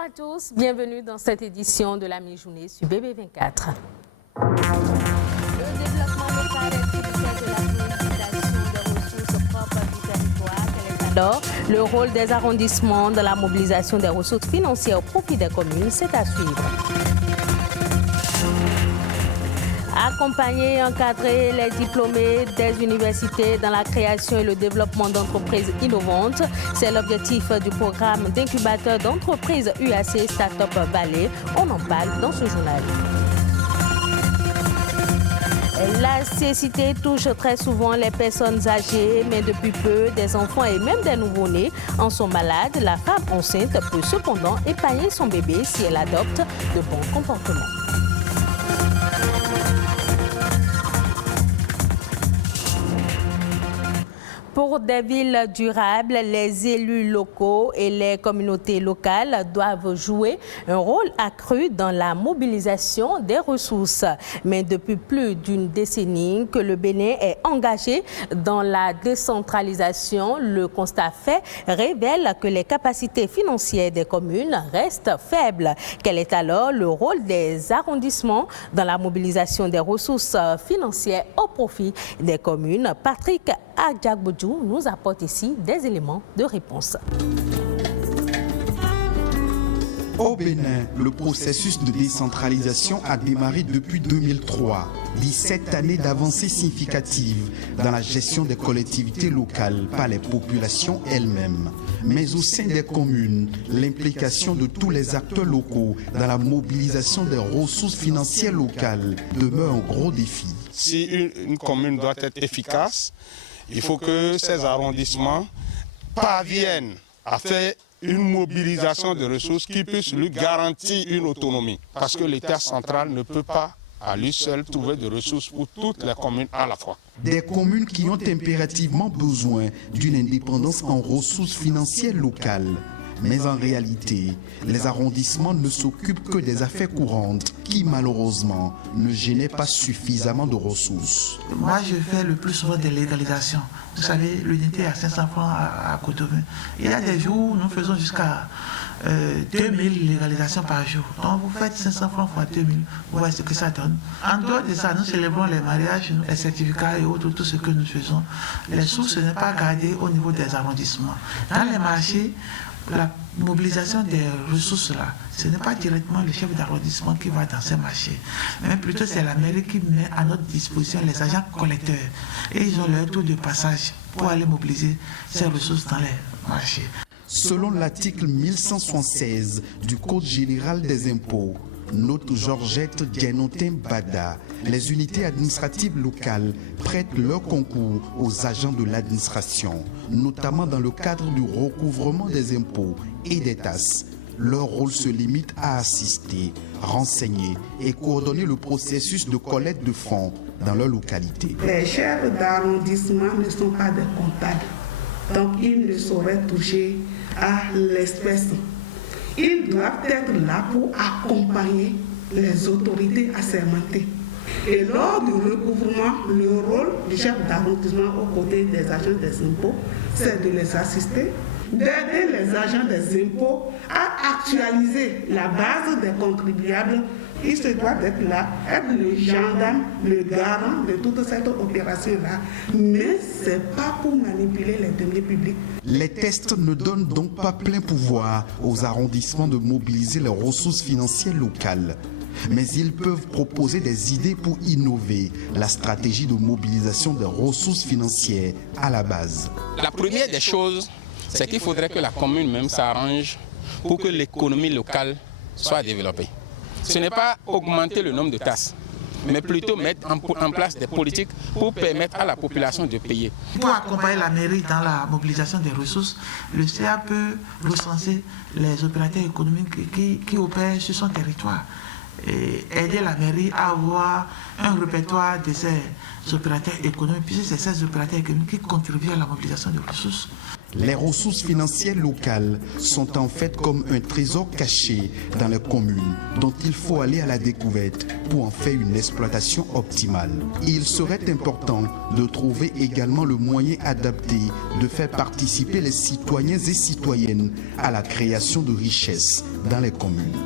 Bonsoir à tous, bienvenue dans cette édition de la mi-journée sur BB24. Le développement local est tributaire de la mobilisation des ressources propres du territoire. Quel est alors le rôle des arrondissements dans la mobilisation des ressources financières au profit des communes? C'est à suivre. Accompagner et encadrer les diplômés des universités dans la création et le développement d'entreprises innovantes, c'est l'objectif du programme d'incubateur d'entreprises UAC Startup Valley. On en parle dans ce journal. La cécité touche très souvent les personnes âgées, mais depuis peu, des enfants et même des nouveau-nés en sont malades. La femme enceinte peut cependant épargner son bébé si elle adopte de bons comportements. Pour des villes durables, les élus locaux et les communautés locales doivent jouer un rôle accru dans la mobilisation des ressources. Mais depuis plus d'une décennie que le Bénin est engagé dans la décentralisation, le constat fait révèle que les capacités financières des communes restent faibles. Quel est alors le rôle des arrondissements dans la mobilisation des ressources financières au profit des communes? Patrick Adjagbodjou nous apporte ici des éléments de réponse. Au Bénin, le processus de décentralisation a démarré depuis 2003. 17 années d'avancées significatives dans la gestion des collectivités locales par les populations elles-mêmes. Mais au sein des communes, l'implication de tous les acteurs locaux dans la mobilisation des ressources financières locales demeure un gros défi. Si une commune doit être efficace, il faut que ces arrondissements parviennent à faire une mobilisation de ressources qui puisse lui garantir une autonomie. Parce que l'État central ne peut pas à lui seul trouver des ressources pour toutes les communes à la fois. Des communes qui ont impérativement besoin d'une indépendance en ressources financières locales. Mais en réalité, les arrondissements ne s'occupent que des affaires courantes qui, malheureusement, ne génèrent pas suffisamment de ressources. Moi, je fais le plus souvent des légalisations. Vous savez, l'unité à 500 francs à Cotonou. Il y a des jours où nous faisons jusqu'à 2000 légalisations par jour. Donc, vous faites 500 francs fois 2000, vous voyez ce que ça donne. En dehors de ça, nous célébrons les mariages, les certificats et autres, tout ce que nous faisons. Les sources ne sont pas gardées au niveau des arrondissements. Dans les marchés, la mobilisation des ressources là, ce n'est pas directement le chef d'arrondissement qui va dans ces marchés, mais plutôt c'est la mairie qui met à notre disposition les agents collecteurs et ils ont leur tour de passage pour aller mobiliser ces ressources dans les marchés. Selon l'article 1176 du Code général des impôts, note Georgette Dianotin Bada, les unités administratives locales prêtent leur concours aux agents de l'administration, notamment dans le cadre du recouvrement des impôts et des taxes. Leur rôle se limite à assister, renseigner et coordonner le processus de collecte de fonds dans leur localité. Les chefs d'arrondissement ne sont pas des comptables, donc ils ne sauraient toucher à l'espèce. Ils doivent être là pour accompagner les autorités assermentées. Et lors du recouvrement, le rôle du chef d'arrondissement aux côtés des agents des impôts, c'est de les assister, d'aider les agents des impôts à actualiser la base des contribuables. Il se doit d'être là, être le gendarme, le garant de toute cette opération-là. Mais ce n'est pas pour manipuler les deniers publics. Les tests ne donnent donc pas plein pouvoir aux arrondissements de mobiliser les ressources financières locales. Mais ils peuvent proposer des idées pour innover la stratégie de mobilisation des ressources financières à la base. La première des choses, c'est qu'il faudrait que la commune même s'arrange pour que l'économie locale soit développée. Ce n'est pas augmenter le nombre de taxes, mais plutôt mettre en place des politiques pour permettre à la population de payer. Pour accompagner la mairie dans la mobilisation des ressources, le CA peut recenser les opérateurs économiques qui opèrent sur son territoire. et aider la mairie à avoir un répertoire de ces opérateurs économiques, puisque c'est ces opérateurs économiques qui contribuent à la mobilisation des ressources. Les ressources financières locales sont en fait comme un trésor caché dans les communes dont il faut aller à la découverte pour en faire une exploitation optimale. Il serait important de trouver également le moyen adapté de faire participer les citoyens et citoyennes à la création de richesses dans les communes.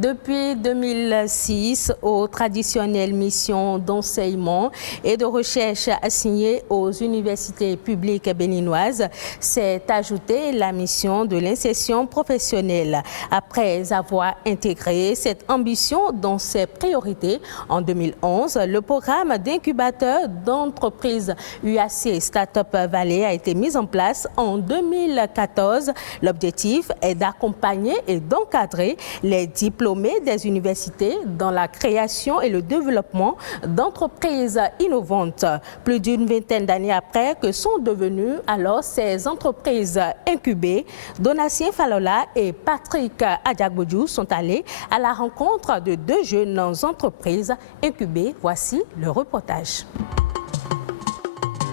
Depuis 2006, aux traditionnelles missions d'enseignement et de recherche assignées aux universités publiques béninoises s'est ajoutée la mission de l'insertion professionnelle. Après avoir intégré cette ambition dans ses priorités, en 2011, le programme d'incubateur d'entreprises UAC Startup Valley a été mis en place en 2014. L'objectif est d'accompagner et d'encadrer les diplômés des universités dans la création et le développement d'entreprises innovantes. Plus d'une vingtaine d'années après que sont devenues alors ces entreprises incubées, Donatien Falola et Patrick Adiagbodjou sont allés à la rencontre de deux jeunes entreprises incubées. Voici le reportage.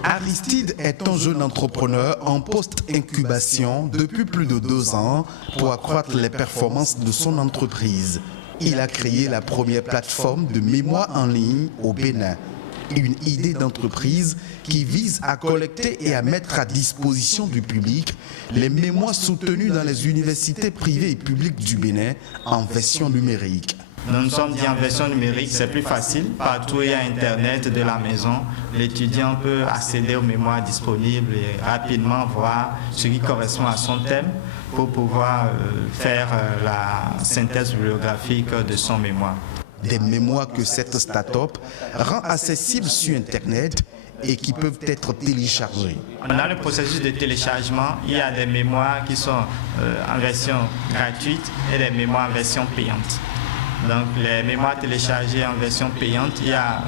Aristide est un jeune entrepreneur en post-incubation depuis plus de 2 ans pour accroître les performances de son entreprise. Il a créé la première plateforme de mémoire en ligne au Bénin. Une idée d'entreprise qui vise à collecter et à mettre à disposition du public les mémoires soutenues dans les universités privées et publiques du Bénin en version numérique. Nous nous sommes dit en version numérique, c'est plus facile. Partout il y a Internet de la maison, l'étudiant peut accéder aux mémoires disponibles et rapidement voir ce qui correspond à son thème pour pouvoir faire la synthèse bibliographique de son mémoire. Des mémoires que cette start-up rend accessibles sur Internet et qui peuvent être téléchargées. Dans le processus de téléchargement, il y a des mémoires qui sont en version gratuite et des mémoires en version payante. Donc les mémoires téléchargées en version payante, il y a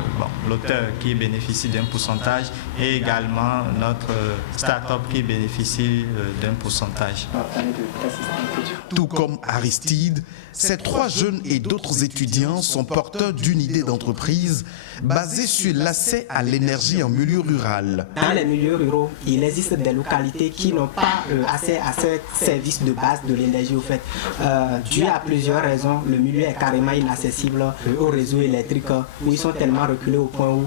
l'auteur qui bénéficie d'un pourcentage et également notre start-up qui bénéficie d'un pourcentage. Tout comme Aristide, ces 3 jeunes et d'autres étudiants sont porteurs d'une idée d'entreprise basée sur l'accès à l'énergie en milieu rural. Dans les milieux ruraux, il existe des localités qui n'ont pas accès à ce service de base de l'énergie au fait. Dû à plusieurs raisons, le milieu est carrément inaccessible au réseau électrique où ils sont tellement reculés au point où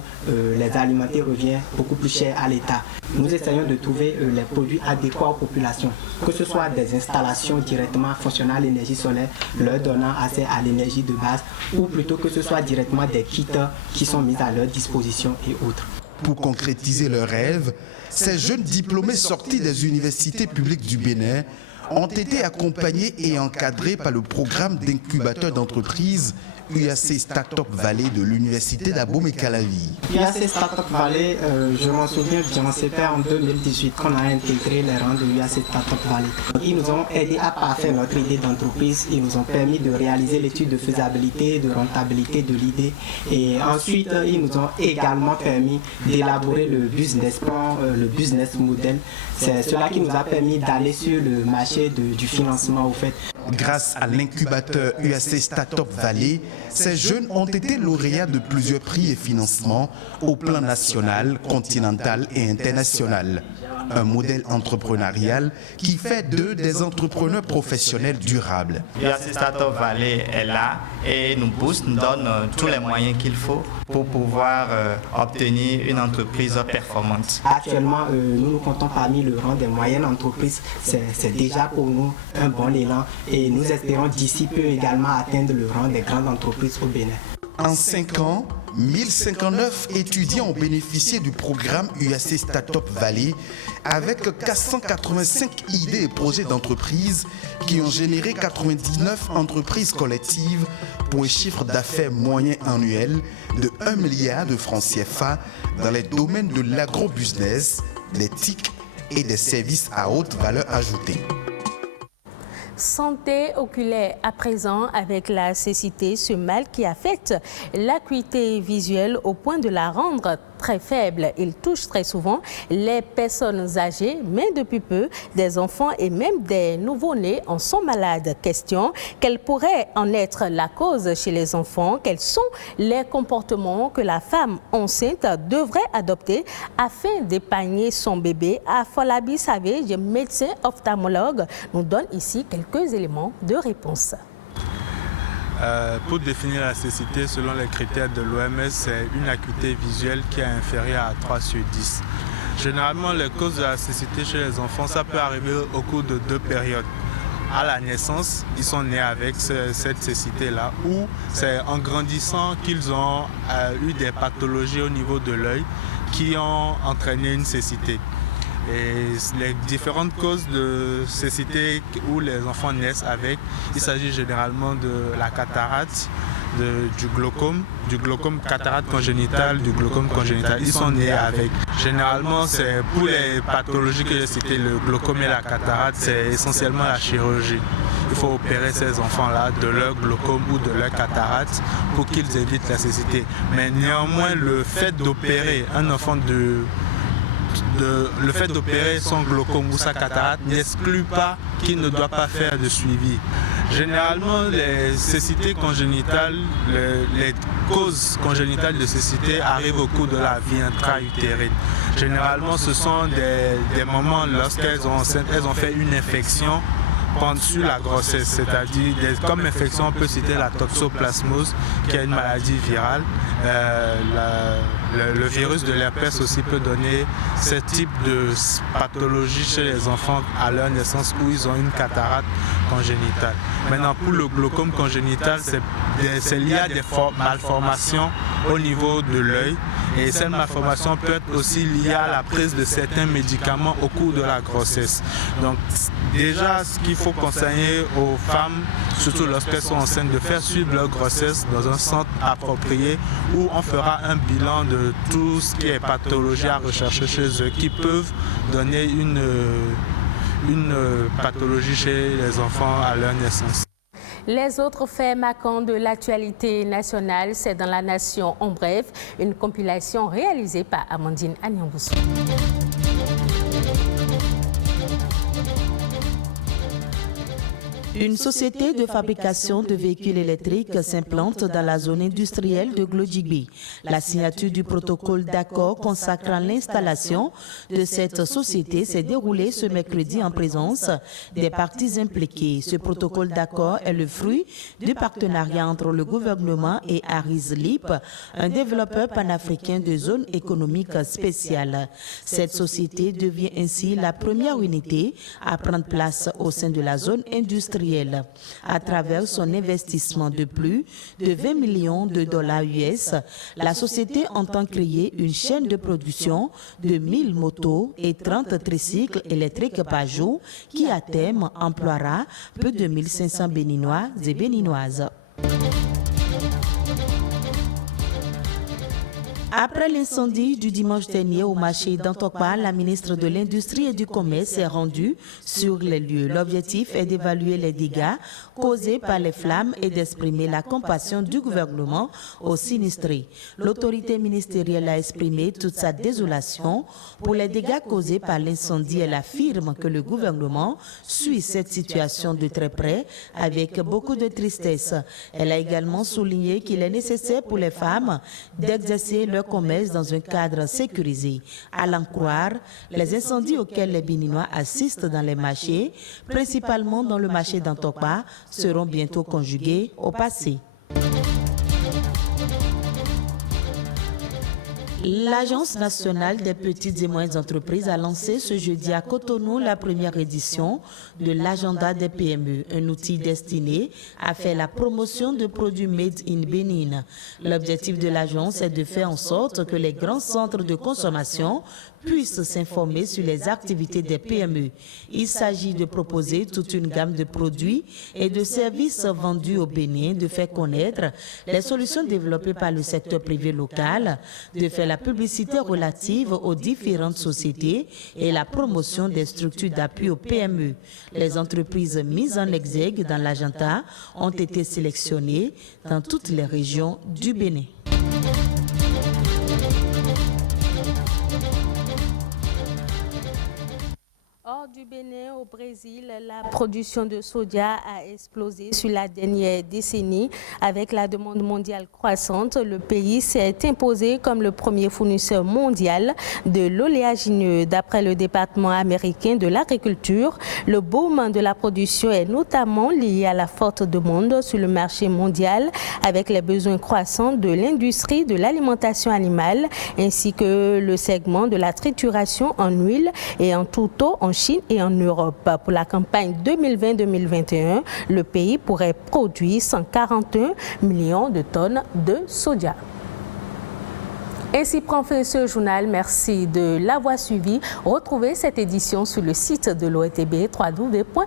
les alimenter revient beaucoup plus cher à l'État. Nous essayons de trouver les produits adéquats aux populations, que ce soit des installations directement fonctionnant à l'énergie solaire, leur donnant accès à l'énergie de base, ou plutôt que ce soit directement des kits qui sont mis à leur disposition et autres. Pour concrétiser leurs rêves, ces jeunes diplômés sortis des universités publiques du Bénin ont été accompagnés et encadrés par le programme d'incubateur d'entreprises UAC Startup Valley de l'université d'Abomey-Calavi. UAC Startup Valley, je m'en souviens, c'était en 2018 qu'on a intégré les rangs de UAC Startup Valley. Ils nous ont aidé à parfaire notre idée d'entreprise, ils nous ont permis de réaliser l'étude de faisabilité, de rentabilité de l'idée et ensuite ils nous ont également permis d'élaborer le business plan, le business model. C'est cela qui nous a permis d'aller sur le marché du financement au fait. Grâce à l'incubateur UAC Startup Valley, ces jeunes ont été lauréats de plusieurs prix et financements au plan national, continental et international. Un modèle entrepreneurial qui fait d'eux des entrepreneurs professionnels durables. UAC Startup Valley est là et nous booste, nous donne tous les moyens qu'il faut pour pouvoir obtenir une entreprise performante. Actuellement, nous nous comptons parmi le rang des moyennes entreprises. C'est déjà pour nous un bon élan et nous espérons d'ici peu également atteindre le rang des grandes entreprises au Bénin. En 5 ans, 1059 étudiants ont bénéficié du programme UAC Startup Valley avec 485 idées et projets d'entreprise qui ont généré 99 entreprises collectives pour un chiffre d'affaires moyen annuel de 1 milliard de francs CFA dans les domaines de l'agrobusiness, des TIC et des services à haute valeur ajoutée. Santé oculaire à présent avec la cécité, ce mal qui affecte l'acuité visuelle au point de la rendre très faible. Il touche très souvent les personnes âgées, mais depuis peu, des enfants et même des nouveau-nés en sont malades. Question, quelle pourrait en être la cause chez les enfants? Quels sont les comportements que la femme enceinte devrait adopter afin d'épargner son bébé? Afolabi Savage, médecin ophtalmologue, nous donne ici quelques éléments de réponse. Pour définir la cécité, selon les critères de l'OMS, c'est une acuité visuelle qui est inférieure à 3 sur 10. Généralement, les causes de la cécité chez les enfants, ça peut arriver au cours de 2 périodes. À la naissance, ils sont nés avec cette cécité-là, ou c'est en grandissant qu'ils ont eu des pathologies au niveau de l'œil qui ont entraîné une cécité. Et les différentes causes de cécité où les enfants naissent avec, il s'agit généralement de la cataracte, du glaucome cataracte congénitale, du glaucome congénital. Ils sont nés avec. Généralement, c'est pour les pathologies que j'ai citées, le glaucome et la cataracte, c'est essentiellement la chirurgie. Il faut opérer ces enfants-là de leur glaucome ou de leur cataracte pour qu'ils évitent la cécité. Mais néanmoins, le fait d'opérer un enfant le fait d'opérer son glaucome ou sa cataracte n'exclut pas qu'il ne doit pas faire de suivi. Généralement, les cécités congénitales, les causes congénitales de cécité arrivent au cours de la vie intra-utérine. Généralement, ce sont des moments lorsqu'elles ont enceintes, elles ont fait une infection pendant la grossesse, c'est-à-dire comme infection, on peut citer la toxoplasmose, qui est une maladie virale. Le virus de l'herpès aussi peut donner ce type de pathologie chez les enfants à leur naissance où ils ont une cataracte congénitale. Maintenant, pour le glaucome congénital, c'est lié à des malformations au niveau de l'œil. Et cette malformation peut être aussi liée à la prise de certains médicaments au cours de la grossesse. Donc déjà, ce qu'il faut conseiller aux femmes, surtout lorsqu'elles sont enceintes, de faire suivre leur grossesse dans un centre approprié où on fera un bilan de tout ce qui est pathologie à rechercher chez eux qui peuvent donner une pathologie chez les enfants à leur naissance. Les autres faits marquants de l'actualité nationale, c'est dans la Nation en bref, une compilation réalisée par Amandine Anyamboussou. Une société de fabrication de véhicules électriques s'implante dans la zone industrielle de Glodjigbi. La signature du protocole d'accord consacrant l'installation de cette société s'est déroulée ce mercredi en présence des parties impliquées. Ce protocole d'accord est le fruit du partenariat entre le gouvernement et Aris Lip, un développeur panafricain de zone économique spéciale. Cette société devient ainsi la première unité à prendre place au sein de la zone industrielle. À travers son investissement de plus de 20 millions de dollars US, la société entend créer une chaîne de production de 1000 motos et 30 tricycles électriques par jour qui, à terme, emploiera plus de 1500 Béninois et Béninoises. Après l'incendie du dimanche dernier au marché d'Antokpa, la ministre de l'Industrie et du Commerce est rendue sur les lieux. L'objectif est d'évaluer les dégâts causés par les flammes et d'exprimer la compassion du gouvernement aux sinistrés. L'autorité ministérielle a exprimé toute sa désolation pour les dégâts causés par l'incendie. Elle affirme que le gouvernement suit cette situation de très près avec beaucoup de tristesse. Elle a également souligné qu'il est nécessaire pour les femmes d'exercer leur commerce dans un cadre sécurisé. À l'en croire, les incendies auxquels les Béninois assistent dans les marchés, principalement dans le marché d'Antokpa, seront bientôt conjugués au passé. L'Agence nationale des petites et moyennes entreprises a lancé ce jeudi à Cotonou la première édition de l'agenda des PME, un outil destiné à faire la promotion de produits made in Bénin. L'objectif de l'agence est de faire en sorte que les grands centres de consommation puissent s'informer sur les activités des PME. Il s'agit de proposer toute une gamme de produits et de services vendus au Bénin, de faire connaître les solutions développées par le secteur privé local, de faire la publicité relative aux différentes sociétés et la promotion des structures d'appui aux PME. Les entreprises mises en exergue dans l'agenda ont été sélectionnées dans toutes les régions du Bénin. du Bénin au Brésil, la production de soja a explosé sur la dernière décennie. Avec la demande mondiale croissante, le pays s'est imposé comme le premier fournisseur mondial de l'oléagineux. D'après le département américain de l'agriculture, le boom de la production est notamment lié à la forte demande sur le marché mondial avec les besoins croissants de l'industrie de l'alimentation animale ainsi que le segment de la trituration en huile et en tourteau en Chine et en Europe. Pour la campagne 2020-2021, le pays pourrait produire 141 millions de tonnes de soja. Ainsi prend fin ce journal. Merci de l'avoir suivi. Retrouvez cette édition sur le site de l'ORTB, www.ortb.bj.